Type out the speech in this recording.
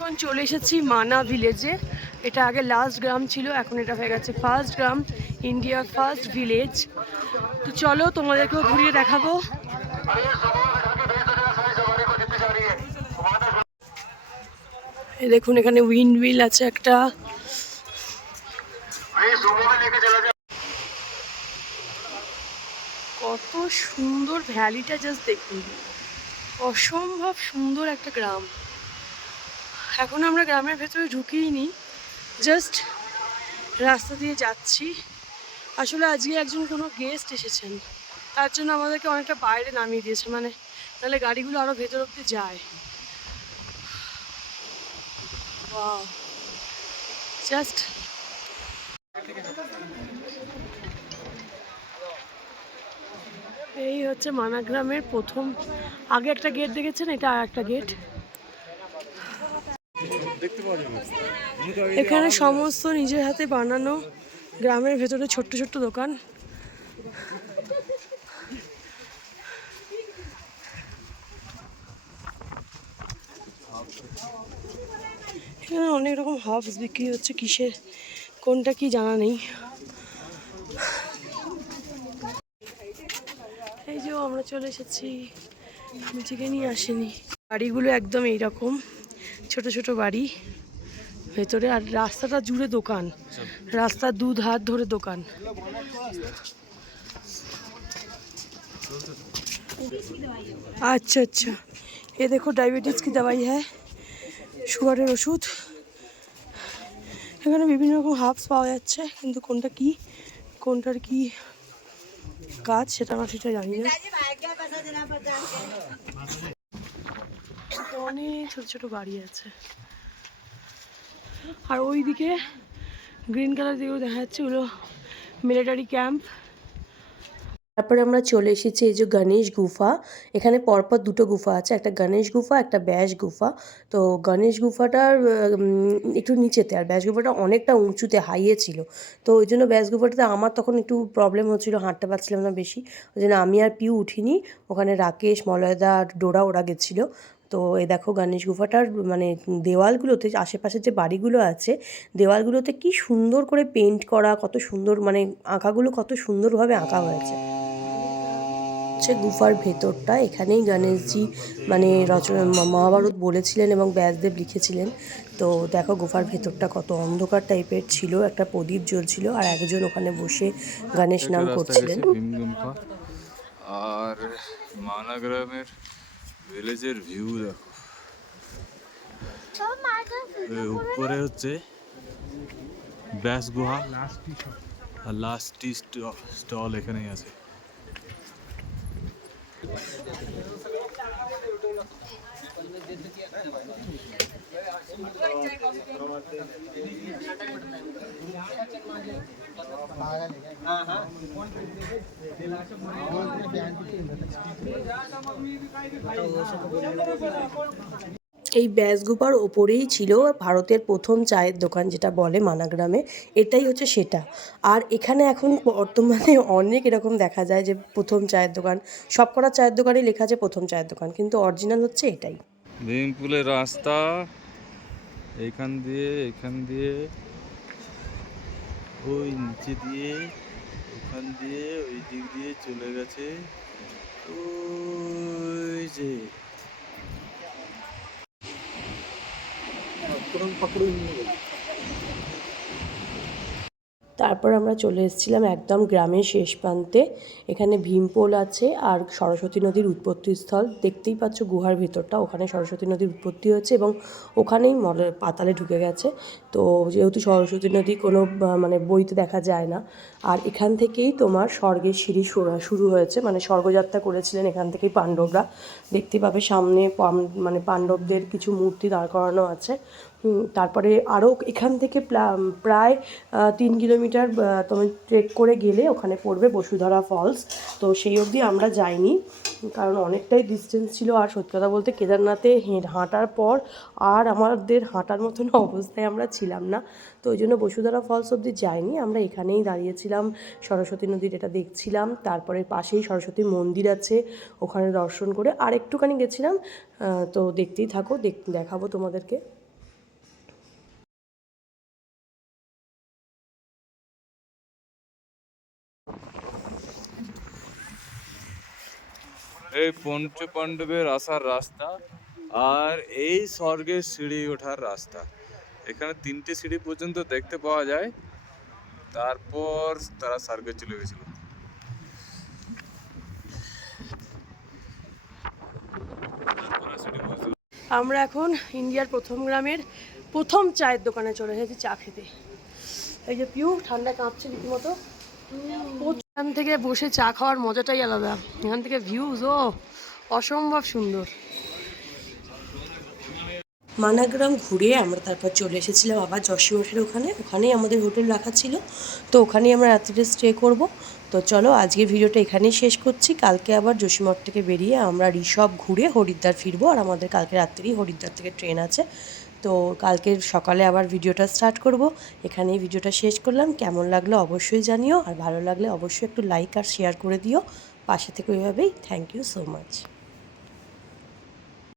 এখন চলে এসেছি মানা ভিলেজে। এটা আগে লাস্ট গ্রাম ছিল, এখন এটা হয়ে গেছে ফার্স্ট গ্রাম, ইন্ডিয়ার ফার্স্ট ভিলেজ। তো চলো তোমাদেরকেও ঘুরিয়ে দেখাবো। দেখুন এখানে উইন্ড মিল আছে একটা। কত সুন্দর ভ্যালিটা, জাস্ট দেখুন, অসম্ভব সুন্দর একটা গ্রাম। এখন আমরা গ্রামের ভেতরে ঢুকিনি, জাস্ট রাস্তা দিয়ে যাচ্ছি। আসলে আজকে একজন কোনো গেস্ট এসেছেন, তার জন্য আমাদেরকে অনেকটা বাইরে নামিয়ে দিয়েছে, মানে নাহলে গাড়িগুলো আরও ভেতর অব্দি যায়। জাস্ট এই হচ্ছে মানা গ্রামের প্রথম, আগে একটা গেট দেখেছেন, এটা আর একটা গেট। এখানে সমস্ত নিজের হাতে বানানো গ্রামের ভেতরে ছোট্ট ছোট্ট দোকান। এখানে অনেক রকম হার্বস বিক্রি হচ্ছে, কিসের কোনটা কি জানা নেই। এই যে আমরা চলে এসেছি, মিঠিকে নিয়ে আসেনি। বাড়িগুলো একদম এইরকম ছোট ছোট বাড়ি ভেতরে, আর রাস্তাটা জুড়ে দোকান, রাস্তার দুধার ধরে দোকান। अच्छा अच्छा, ये देखो डायबिटीज़ की दवाई है, शुगारेर ओषुध। এখানে বিভিন্ন রকম হার্বস পাওয়া যাচ্ছে, কিন্তু কোনটা কি কোনটার কি কাজ সেটা আমরা সেটা জানি না। অনেক ছোট ছোট বাড়ি আছে, আর ওইদিকে গ্রিন কালার যেগুলো দেখা যাচ্ছে ওগুলো মিলিটারি ক্যাম্প। তারপরে আমরা চলে এসেছি এই যে গণেশ গুফা। এখানে পরপর দুটো গুফা আছে, একটা গণেশ গুফা, একটা ব্যাস গুফা। তো গণেশ গুফাটার একটু নিচেতে, আর ব্যাস গুফাটা অনেকটা উঁচুতে হাইয়ে ছিল। তো ওই জন্য ব্যাস গুফাটাতে আমার তখন একটু প্রবলেম হচ্ছিলো, হাঁটতে পারছিলাম না বেশি, ওই জন্য আমি আর পিউ উঠিনি। ওখানে রাকেশ, মলয়দা আর ডোরা ওরা গেছিলো। তো এই দেখো গণেশ গুফাটার মানে দেওয়ালগুলোতে, আশেপাশে যে বাড়িগুলো আছে দেওয়ালগুলোতে কি সুন্দর করে পেন্ট করা, কত সুন্দর মানে আঁকাগুলো কত সুন্দরভাবে আঁকা হয়েছে। হচ্ছে গুফার ভেতরটা, এখানেই গণেশজি মানে রচনা মহাভারত বলেছিলেন এবং ব্যাসদেব লিখেছিলেন। তো দেখো গুফার ভেতরটা কত অন্ধকার টাইপের ছিল, একটা প্রদীপ জ্বলছিল আর একজন ওখানে বসে গণেশ নাম করছিলেন। আর মানা গ্রামের ভিলেজের ভিউ দেখো, উপরে হচ্ছে ব্যাস গুহা আর লাস্ট টি স্টল এখানেই আছে। এই ব্যাসগুফার ওপরেই ছিল ভারতের প্রথম চায়ের দোকান, যেটা বলে মানা গ্রামে, এটাই হচ্ছে সেটা। আর এখানে এখন বর্তমানে অনেক এরকম দেখা যায় যে প্রথম চায়ের দোকান, সবকটা চায়ের দোকানে লেখা আছে প্রথম চায়ের দোকান, কিন্তু অরিজিনাল হচ্ছে এটাই। ভীমপুলের রাস্তা এখান দিয়ে ওই নিচে দিয়ে ওখান দিয়ে ওই দিক দিয়ে চলে গেছে ওই যে। তারপর আমরা চলে এসেছিলাম একদম গ্রামের শেষ প্রান্তে। এখানে ভীমপোল আছে আর সরস্বতী নদীর উৎপত্তিস্থল, দেখতেই পাচ্ছ গুহার ভেতরটা, ওখানে সরস্বতী নদীর উৎপত্তি হয়েছে এবং ওখানেই পাতালে ঢুকে গেছে। তো যেহেতু সরস্বতী নদী কোনো মানে বইতে দেখা যায় না, আর এখান থেকেই তোমার স্বর্গের সিঁড়ি শুরু হয়েছে, মানে স্বর্গযাত্রা করেছিলেন এখান থেকেই পাণ্ডবরা। দেখতে পাবে সামনে মানে পাণ্ডবদের কিছু মূর্তি দাঁড় করানো আছে। তারপরে আরও এখান থেকে প্রায় 3 কিলোমিটার তুমি ট্রেক করে গেলে ওখানে পড়বে বসুধরা ফলস। তো সেই অবধি আমরা যাইনি, কারণ অনেকটাই ডিস্টেন্স ছিল, আর সত্যি কথা বলতে কেদারনাথে হাঁটার পর আর আমাদের হাঁটার মতন অবস্থায় আমরা ছিলাম না। তো ওই জন্য বসুধরা ফলস অবধি যাইনি, আমরা এখানেই দাঁড়িয়েছিলাম, সরস্বতী নদীর এটা দেখছিলাম। তারপরে পাশেই সরস্বতীর মন্দির আছে, ওখানে দর্শন করে আর একটুখানি গেছিলাম। তো দেখতেই থাকো, দেখাবো তোমাদেরকে। এই পঞ্চপাণ্ডবের আসার রাস্তা, আর এই স্বর্গের সিঁড়ি ওঠার রাস্তা। এখানে 3টে সিঁড়ি পর্যন্ত দেখতে পাওয়া যায়, তারপর তারা স্বর্গে চলে গেছিল। আমরা এখন ইন্ডিয়ার প্রথম গ্রামের প্রথম চায়ের দোকানে চলে এসেছি চা খেতে। এই যে পিউ ঠান্ডা কাঁপছে রীতিমতো। এখান থেকে বসে চা খাওয়ার মজাটাই আলাদা। এখান থেকে ভিউজ অসম্ভব সুন্দর। মানাগ্রাম ঘুরে আমরা তারপর চলে এসেছিলাম আবার যশীমঠের ওখানেই আমাদের হোটেল রাখা ছিল, তো ওখানেই আমরা রাত্রিতে স্টে করব। তো চলো আজকের ভিডিওটা এখানেই শেষ করছি। কালকে আবার যশীমঠ থেকে বেরিয়ে আমরা ঋষভ ঘুরে হরিদ্বার ফিরবো, আর আমাদের কালকে রাত্রেই হরিদ্বার থেকে ট্রেন আছে। তো কালকে সকালে আবার ভিডিওটা স্টার্ট করব। এখানেই ভিডিওটা শেষ করলাম। কেমন লাগলো অবশ্যই জানিও, আর ভালো লাগলে অবশ্যই একটু লাইক আর শেয়ার করে দিও। পাশে থেকে ওইভাবেই। Thank you so much.